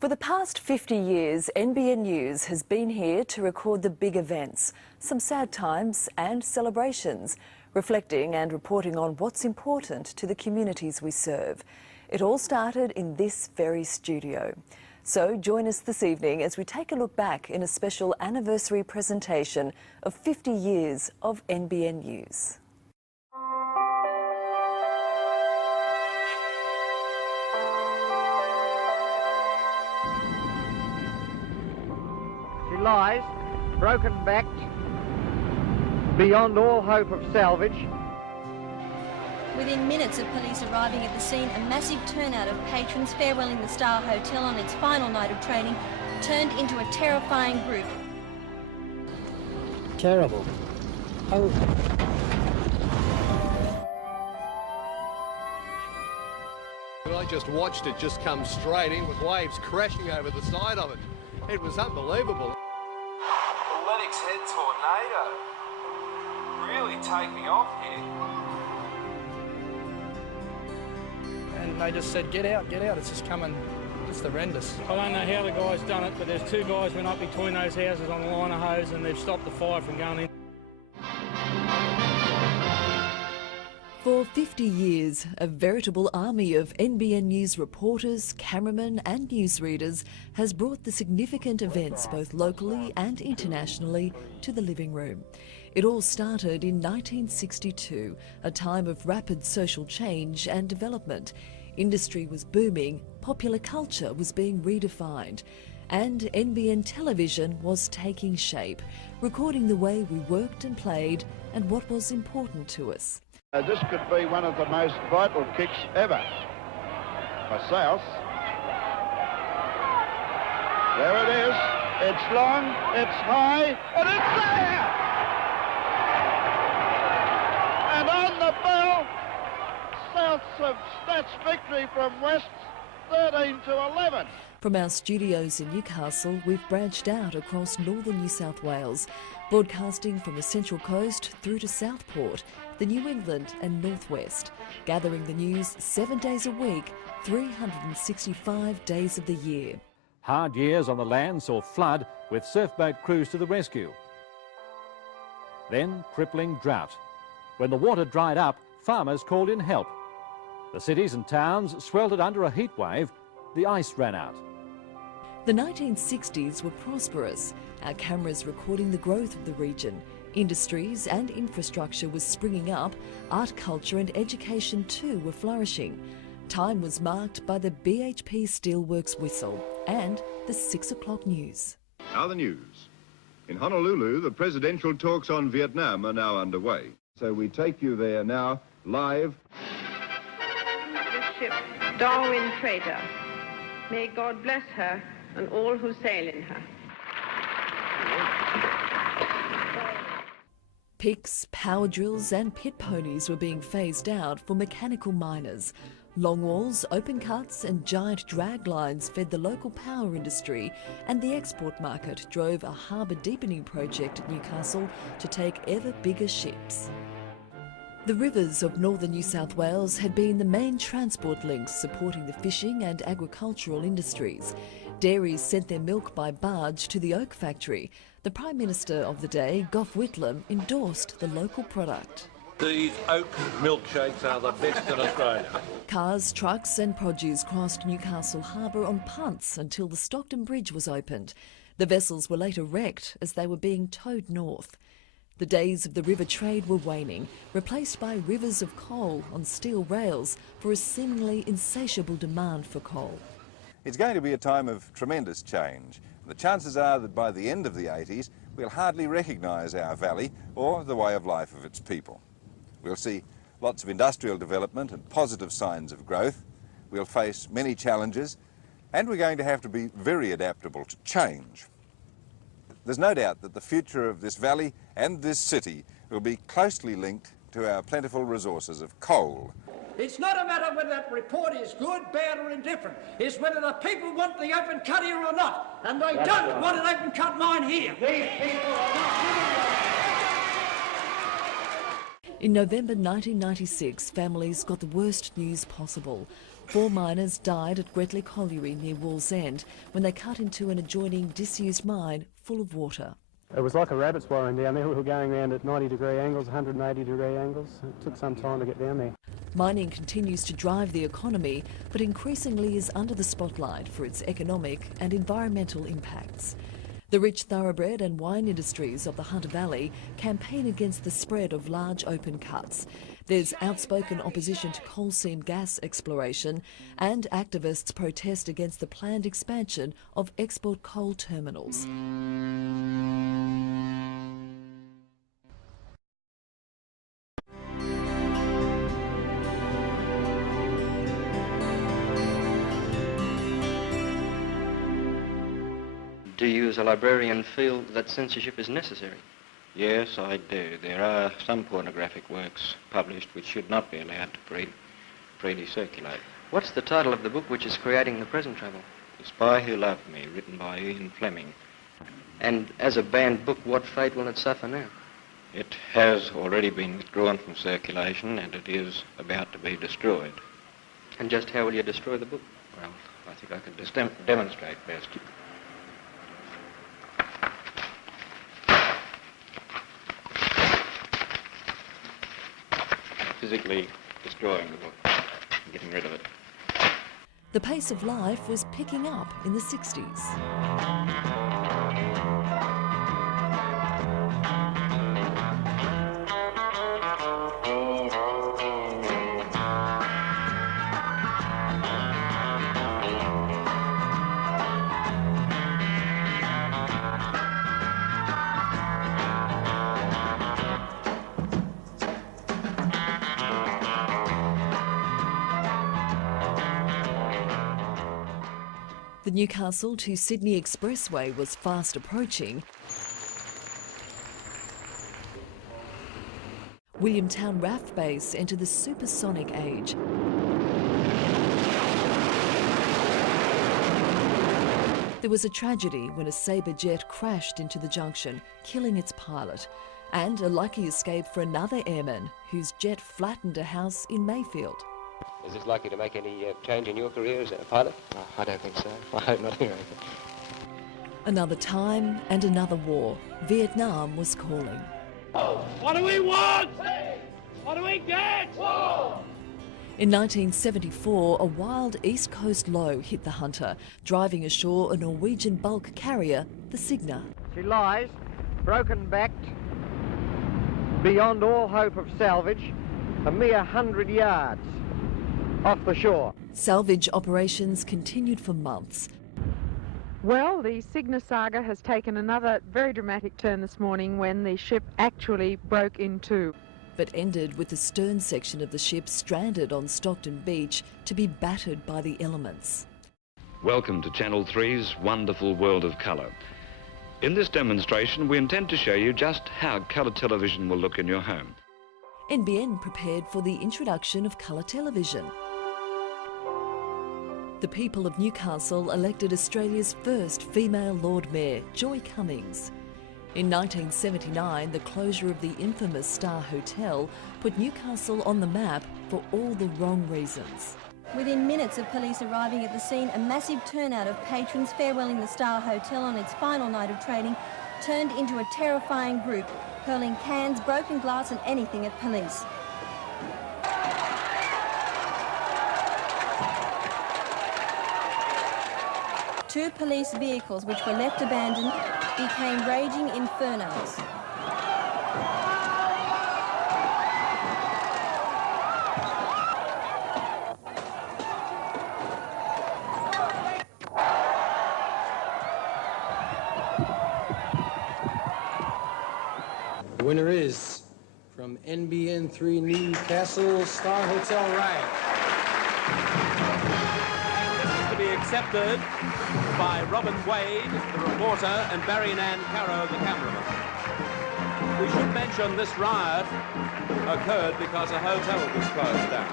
For the past 50 years, NBN News has been here to record the big events, some sad times and celebrations, reflecting and reporting on what's important to the communities we serve. It all started in this very studio. So join us this evening as we take a look back in a special anniversary presentation of 50 years of NBN News. She lies, broken-backed, beyond all hope of salvage. Within minutes of police arriving at the scene, a massive turnout of patrons farewelling the Star Hotel on its final night of trading turned into a terrifying group. Terrible. Oh. I just watched it just come straight in with waves crashing over the side of it. It was unbelievable. The Lennox Head tornado. Really taking off here. And they just said, get out, it's just coming, it's horrendous. I don't know how the guy's done it, but there's two guys went up between those houses on a line of hose and they've stopped the fire from going in. For 50 years, a veritable army of NBN News reporters, cameramen and newsreaders has brought the significant events both locally and internationally to the living room. It all started in 1962, a time of rapid social change and development. Industry was booming, popular culture was being redefined, and NBN television was taking shape, recording the way we worked and played and what was important to us. This could be one of the most vital kicks ever for South. There it is. It's long, it's high, and it's there! And on the bell, Souths have snatched victory from West 13 to 11. From our studios in Newcastle, we've branched out across northern New South Wales, broadcasting from the Central Coast through to Southport, the New England and Northwest, gathering the news 7 days a week, 365 days of the year. Hard years on the land saw flood with surfboat crews to the rescue. Then crippling drought. When the water dried up, farmers called in help. The cities and towns sweltered under a heat wave. The ice ran out. The 1960s were prosperous, our cameras recording the growth of the region. Industries and infrastructure was springing up, art, culture and education too were flourishing. Time was marked by the BHP Steelworks whistle and the 6 o'clock news. Now the news. In Honolulu, the presidential talks on Vietnam are now underway. So we take you there now, live. The ship Darwin Trader. May God bless her and all who sail in her. Picks, power drills and pit ponies were being phased out for mechanical miners. Longwalls, open cuts and giant drag lines fed the local power industry, and the export market drove a harbour deepening project at Newcastle to take ever bigger ships. The rivers of northern New South Wales had been the main transport links supporting the fishing and agricultural industries. Dairies sent their milk by barge to the oak factory. The Prime Minister of the day, Gough Whitlam, endorsed the local product. These oak milkshakes are the best in Australia. Cars, trucks and produce crossed Newcastle Harbour on punts until the Stockton Bridge was opened. The vessels were later wrecked as they were being towed north. The days of the river trade were waning, replaced by rivers of coal on steel rails for a seemingly insatiable demand for coal. It's going to be a time of tremendous change. The chances are that by the end of the 80s, we'll hardly recognise our valley or the way of life of its people. We'll see lots of industrial development and positive signs of growth. We'll face many challenges, and we're going to have to be very adaptable to change. There's no doubt that the future of this valley and this city will be closely linked to our plentiful resources of coal. It's not a matter whether that report is good, bad or indifferent. It's whether the people want the open cut here or not. And they don't want an open cut mine here. These people are not. In November 1996, families got the worst news possible. 4 miners died at Gretley Colliery near Wallsend when they cut into an adjoining disused mine full of water. It was like a rabbit's warren down there. We were going around at 90-degree angles, 180-degree angles. It took some time to get down there. Mining continues to drive the economy, but increasingly is under the spotlight for its economic and environmental impacts. The rich thoroughbred and wine industries of the Hunter Valley campaign against the spread of large open cuts. There's outspoken opposition to coal seam gas exploration, and activists protest against the planned expansion of export coal terminals. Do you as a librarian feel that censorship is necessary? Yes, I do. There are some pornographic works published which should not be allowed to freely circulate. What's the title of the book which is creating the present trouble? The Spy Who Loved Me, written by Ian Fleming. And as a banned book, what fate will it suffer now? It has already been withdrawn from circulation and it is about to be destroyed. And just how will you destroy the book? Well, I think I could just demonstrate best. Physically destroying the book, getting rid of it. The pace of life was picking up in the 60s. The Newcastle to Sydney Expressway was fast approaching. Williamtown RAF base entered the supersonic age. There was a tragedy when a Sabre jet crashed into the junction, killing its pilot, and a lucky escape for another airman whose jet flattened a house in Mayfield. Is this likely to make any change in your career as a pilot? Oh, I don't think so. I hope not. Another time and another war. Vietnam was calling. What do we want? What do we get? War! In 1974, a wild East Coast low hit the Hunter, driving ashore a Norwegian bulk carrier, the Signa. She lies, broken-backed, beyond all hope of salvage, a mere 100 yards off the shore. Salvage operations continued for months. Well, the Signa saga has taken another very dramatic turn this morning when the ship actually broke in two. But ended with the stern section of the ship stranded on Stockton Beach to be battered by the elements. Welcome to Channel 3's wonderful world of colour. In this demonstration, we intend to show you just how colour television will look in your home. NBN prepared for the introduction of colour television. The people of Newcastle elected Australia's first female Lord Mayor, Joy Cummings. In 1979, the closure of the infamous Star Hotel put Newcastle on the map for all the wrong reasons. Within minutes of police arriving at the scene, a massive turnout of patrons farewelling the Star Hotel on its final night of trading turned into a terrifying group, hurling cans, broken glass and anything at police. Two police vehicles, which were left abandoned, became raging infernos. The winner is from NBN 3 Newcastle Star Hotel Ride. To be accepted by Robin Wade, the reporter, and Barry and Ann Carrow, the cameraman. We should mention this riot occurred because a hotel was closed down.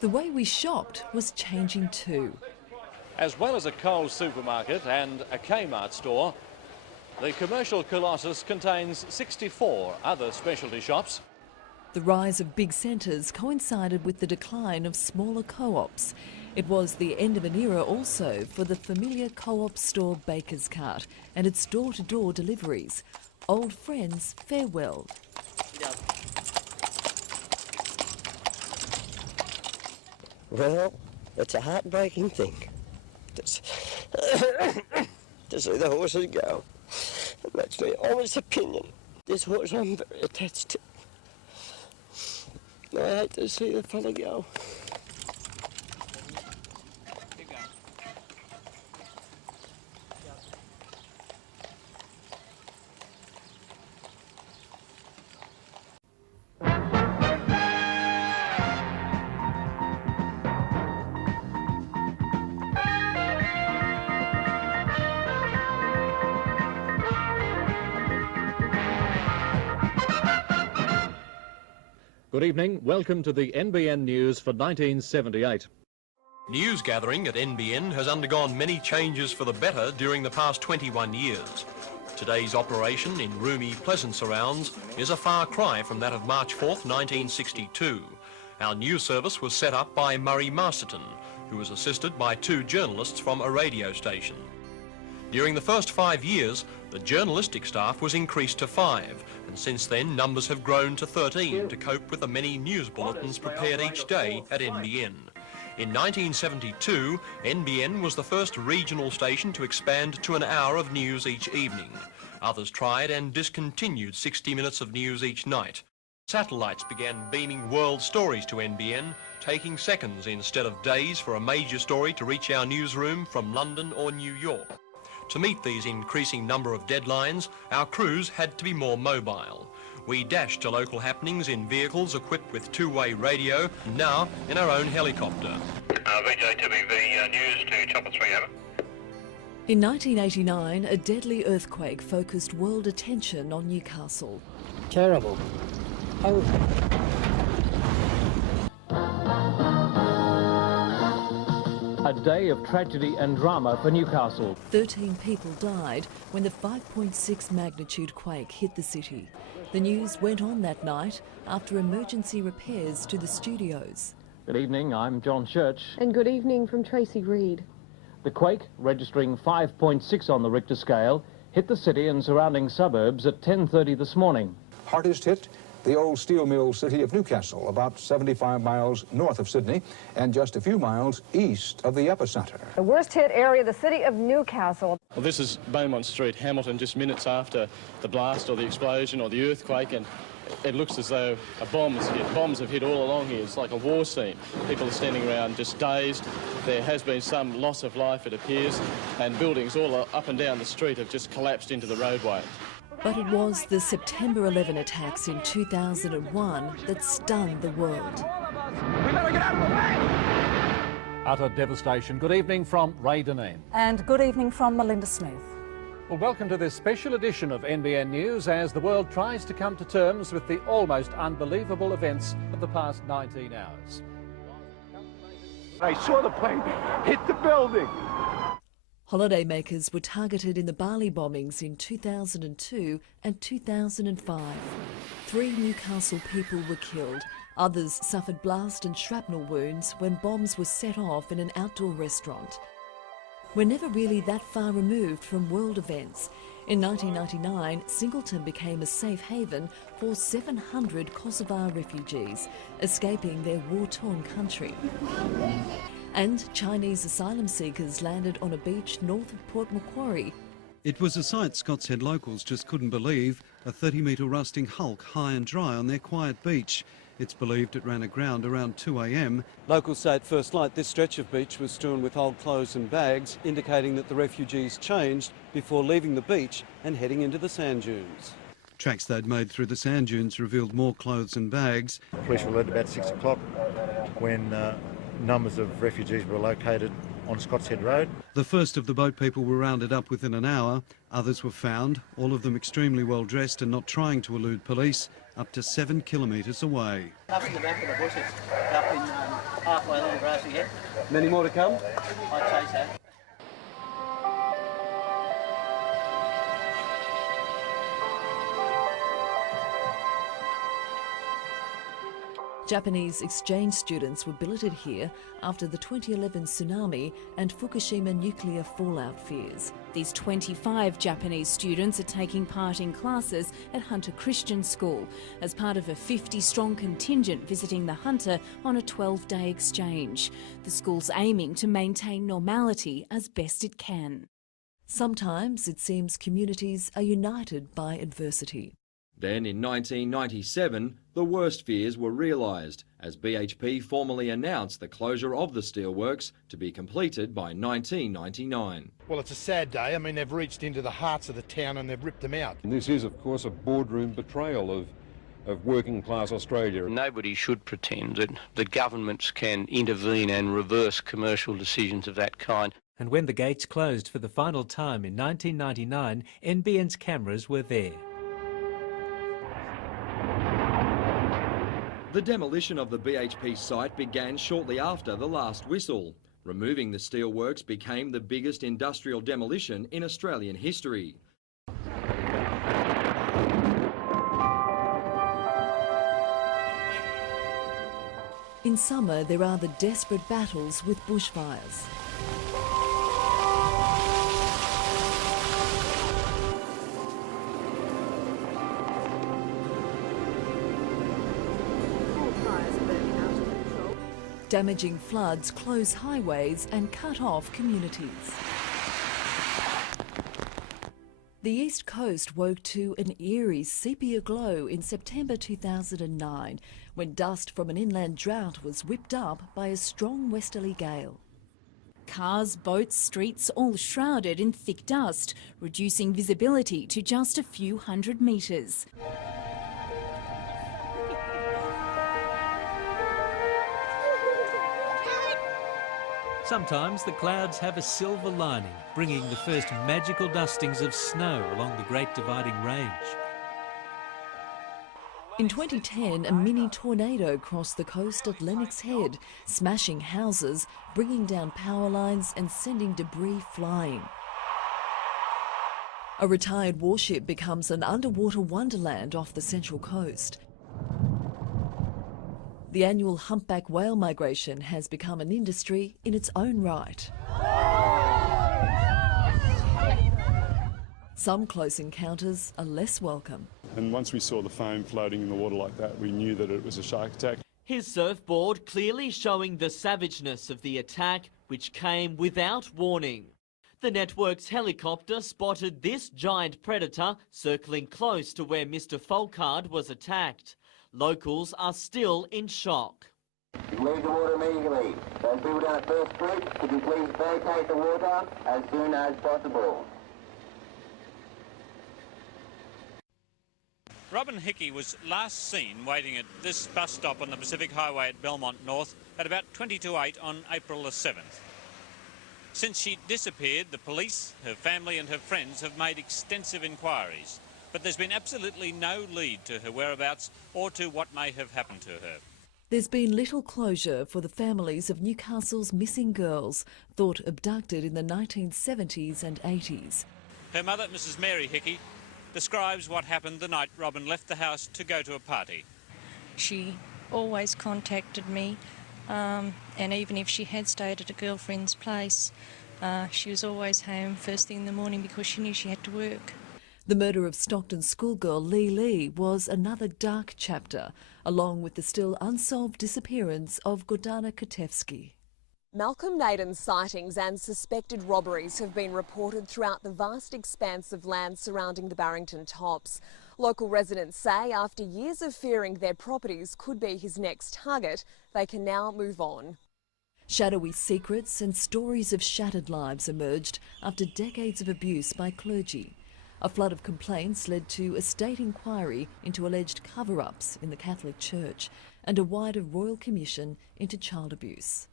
The way we shopped was changing too. As well as a Coles supermarket and a Kmart store, the commercial colossus contains 64 other specialty shops. The rise of big centres coincided with the decline of smaller co-ops. It was the end of an era also for the familiar co-op store Baker's Cart and its door-to-door deliveries. Old friends farewell. Well, it's a heartbreaking thing to see the horses go. And that's my honest opinion. This horse I'm very attached to. I hate to see the fella go. Good evening. Welcome to the NBN News for 1978. News gathering at NBN has undergone many changes for the better during the past 21 years. Today's operation in roomy, pleasant surrounds is a far cry from that of March 4th, 1962. Our news service was set up by Murray Masterton, who was assisted by 2 journalists from a radio station. During the first 5 years, the journalistic staff was increased to 5, and since then numbers have grown to 13 to cope with the many news bulletins prepared each day at NBN. In 1972, NBN was the first regional station to expand to an hour of news each evening. Others tried and discontinued 60 minutes of news each night. Satellites began beaming world stories to NBN, taking seconds instead of days for a major story to reach our newsroom from London or New York. To meet these increasing number of deadlines, our crews had to be more mobile. We dashed to local happenings in vehicles equipped with two-way radio, and now in our own helicopter. VJ2BV News to Chopper 3, over. In 1989, a deadly earthquake focused world attention on Newcastle. Terrible. A day of tragedy and drama for Newcastle. 13 people died when the 5.6 magnitude quake hit the city. The news went on that night after emergency repairs to the studios. Good evening, I'm John Church. And good evening from Tracy Reid. The quake, registering 5.6 on the Richter scale, hit the city and surrounding suburbs at 10:30 this morning. Hardest hit, the old steel mill city of Newcastle, about 75 miles north of Sydney and just a few miles east of the epicenter. The worst hit area, the city of Newcastle. Well, this is Beaumont Street, Hamilton, just minutes after the blast or the explosion or the earthquake, and it looks as though a bomb has hit. Bombs have hit all along here. It's like a war scene. People are standing around just dazed. There has been some loss of life, it appears, and buildings all up and down the street have just collapsed into the roadway. But it was the September 11 attacks in 2001 that stunned the world. We better get out of the way! Utter devastation. Good evening from Ray Deneen. And good evening from Melinda Smith. Well, welcome to this special edition of NBN News as the world tries to come to terms with the almost unbelievable events of the past 19 hours. I saw the plane hit the building. Holidaymakers were targeted in the Bali bombings in 2002 and 2005. 3 Newcastle people were killed. Others suffered blast and shrapnel wounds when bombs were set off in an outdoor restaurant. We're never really that far removed from world events. In 1999, Singleton became a safe haven for 700 Kosovar refugees escaping their war-torn country. And Chinese asylum seekers landed on a beach north of Port Macquarie. It was a sight Scots Head locals just couldn't believe, a 30-metre rusting hulk high and dry on their quiet beach. It's believed it ran aground around 2 a.m. Locals say at first light this stretch of beach was strewn with old clothes and bags, indicating that the refugees changed before leaving the beach and heading into the sand dunes. Tracks they'd made through the sand dunes revealed more clothes and bags. Police were alert about 6 o'clock when numbers of refugees were located on Scots Head Road. The first of the boat people were rounded up within an hour. Others were found, all of them extremely well dressed and not trying to elude police, up to 7 kilometres away. Up in the back of the bushes, up in halfway along Grassy Head. Many more to come? I'd say so. Japanese exchange students were billeted here after the 2011 tsunami and Fukushima nuclear fallout fears. These 25 Japanese students are taking part in classes at Hunter Christian School as part of a 50-strong contingent visiting the Hunter on a 12-day exchange. The school's aiming to maintain normality as best it can. Sometimes it seems communities are united by adversity. Then in 1997, the worst fears were realised as BHP formally announced the closure of the steelworks to be completed by 1999. Well, it's a sad day. I mean, they've reached into the hearts of the town and they've ripped them out. And this is, of course, a boardroom betrayal of working class Australia. Nobody should pretend that governments can intervene and reverse commercial decisions of that kind. And when the gates closed for the final time in 1999, NBN's cameras were there. The demolition of the BHP site began shortly after the last whistle. Removing the steelworks became the biggest industrial demolition in Australian history. In summer, there are the desperate battles with bushfires. Damaging floods close highways and cut off communities. The East Coast woke to an eerie sepia glow in September 2009 when dust from an inland drought was whipped up by a strong westerly gale. Cars, boats, streets all shrouded in thick dust, reducing visibility to just a few hundred metres. Sometimes the clouds have a silver lining, bringing the first magical dustings of snow along the Great Dividing Range. In 2010, a mini tornado crossed the coast at Lennox Head, smashing houses, bringing down power lines and sending debris flying. A retired warship becomes an underwater wonderland off the Central Coast. The annual humpback whale migration has become an industry in its own right. Some close encounters are less welcome. And once we saw the foam floating in the water like that, we knew that it was a shark attack. His surfboard clearly showing the savageness of the attack, which came without warning. The network's helicopter spotted this giant predator circling close to where Mr. Folkard was attacked. Locals are still in shock. Leave the water immediately. Those people down at First Street, could you please vacate the water as soon as possible? Robin Hickey was last seen waiting at this bus stop on the Pacific Highway at Belmont North at about 20 to 8 on April the 7th. Since she disappeared, the police, her family and her friends have made extensive inquiries. But there's been absolutely no lead to her whereabouts or to what may have happened to her. There's been little closure for the families of Newcastle's missing girls, thought abducted in the 1970s and 80s. Her mother, Mrs. Mary Hickey, describes what happened the night Robin left the house to go to a party. She always contacted me, and even if she had stayed at a girlfriend's place, she was always home first thing in the morning because she knew she had to work. The murder of Stockton schoolgirl Lee Lee was another dark chapter, along with the still unsolved disappearance of Gordana Katevsky. Malcolm Naden's sightings and suspected robberies have been reported throughout the vast expanse of land surrounding the Barrington Tops. Local residents say after years of fearing their properties could be his next target, they can now move on. Shadowy secrets and stories of shattered lives emerged after decades of abuse by clergy. A flood of complaints led to a state inquiry into alleged cover-ups in the Catholic Church and a wider royal commission into child abuse.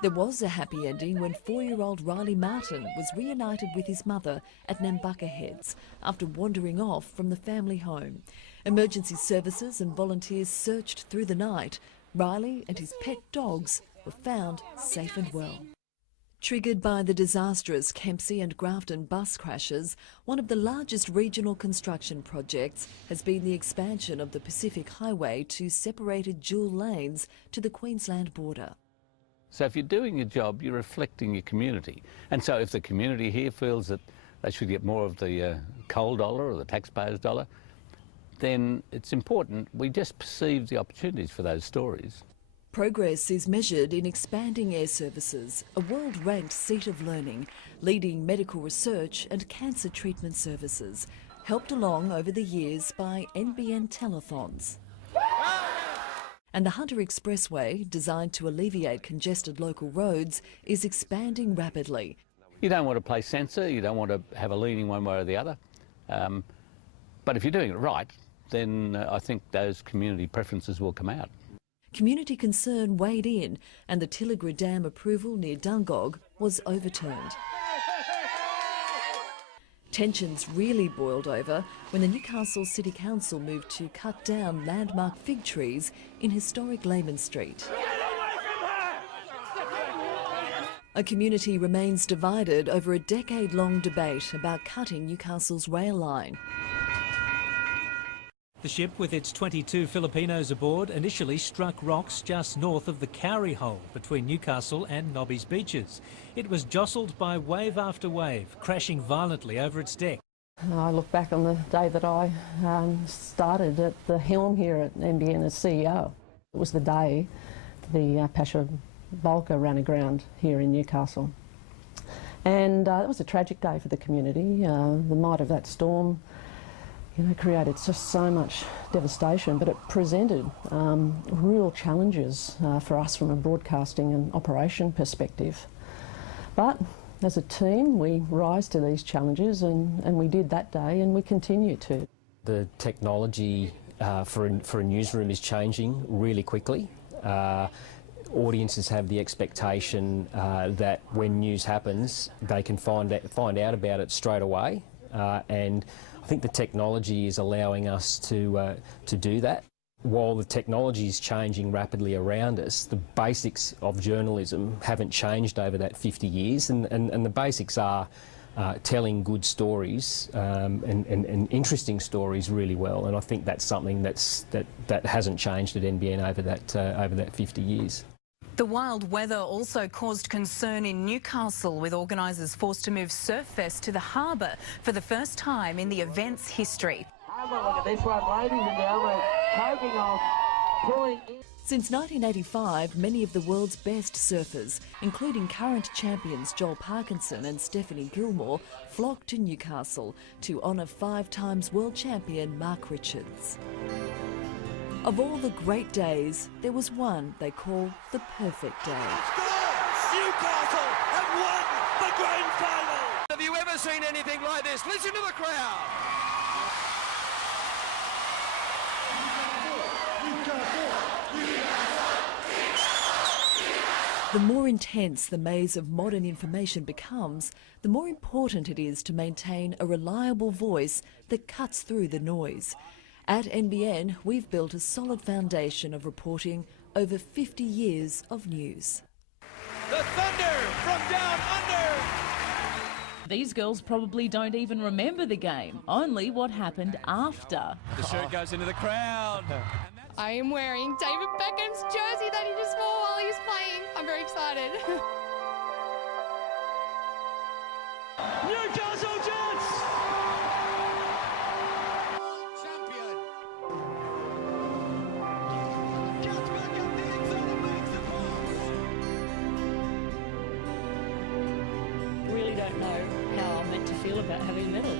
There was a happy ending when 4-year-old Riley Martin was reunited with his mother at Nambucca Heads after wandering off from the family home. Emergency services and volunteers searched through the night. Riley and his pet dogs were found safe and well. Triggered by the disastrous Kempsey and Grafton bus crashes, one of the largest regional construction projects has been the expansion of the Pacific Highway to separated dual lanes to the Queensland border. So if you're doing your job, you're reflecting your community. And so if the community here feels that they should get more of the coal dollar or the taxpayer's dollar, then it's important we just perceive the opportunities for those stories. Progress is measured in expanding air services, a world-ranked seat of learning, leading medical research and cancer treatment services, helped along over the years by NBN telethons. And the Hunter Expressway, designed to alleviate congested local roads, is expanding rapidly. You don't want to play censor, you don't want to have a leaning one way or the other. But if you're doing it right, then I think those community preferences will come out. Community concern weighed in and the Tilligra Dam approval near Dungog was overturned. Tensions really boiled over when the Newcastle City Council moved to cut down landmark fig trees in historic Lehman Street. A community remains divided over a decade-long debate about cutting Newcastle's rail line. The ship, with its 22 Filipinos aboard, initially struck rocks just north of the Cowrie Hole between Newcastle and Nobby's beaches. It was jostled by wave after wave, crashing violently over its deck. I look back on the day that I started at the helm here at NBN as CEO. It was the day the Pasha Bulker ran aground here in Newcastle. And it was a tragic day for the community. The might of that storm created just so much devastation, but it presented real challenges for us from a broadcasting and operation perspective. But as a team, we rise to these challenges, and we did that day, and we continue to. The technology for a newsroom is changing really quickly. Audiences have the expectation that when news happens, they can find out about it straight away, and I think the technology is allowing us to do that. While the technology is changing rapidly around us, the basics of journalism haven't changed over that 50 years, and the basics are telling good stories and interesting stories really well, and I think that's something that hasn't changed at NBN over that 50 years. The wild weather also caused concern in Newcastle, with organisers forced to move Surffest to the harbour for the first time in the event's history. Have a look at this one, ladies and gentlemen, taking off, pulling in. Since 1985, many of the world's best surfers, including current champions Joel Parkinson and Stephanie Gilmore, flocked to Newcastle to honour 5-time world champion Mark Richards. Of all the great days, there was one they call the perfect day. Newcastle have won the grand final! Have you ever seen anything like this? Listen to the crowd! The more intense the maze of modern information becomes, the more important it is to maintain a reliable voice that cuts through the noise. At NBN, we've built a solid foundation of reporting over 50 years of news. The Thunder from down under! These girls probably don't even remember the game, only what happened after. The shirt goes into the crowd. I am wearing David Beckham's jersey that he just wore while he was playing. I'm very excited. Newcastle Jets! Champion! Gets back up the inside and makes the Really don't know how I'm meant to feel about having a medal.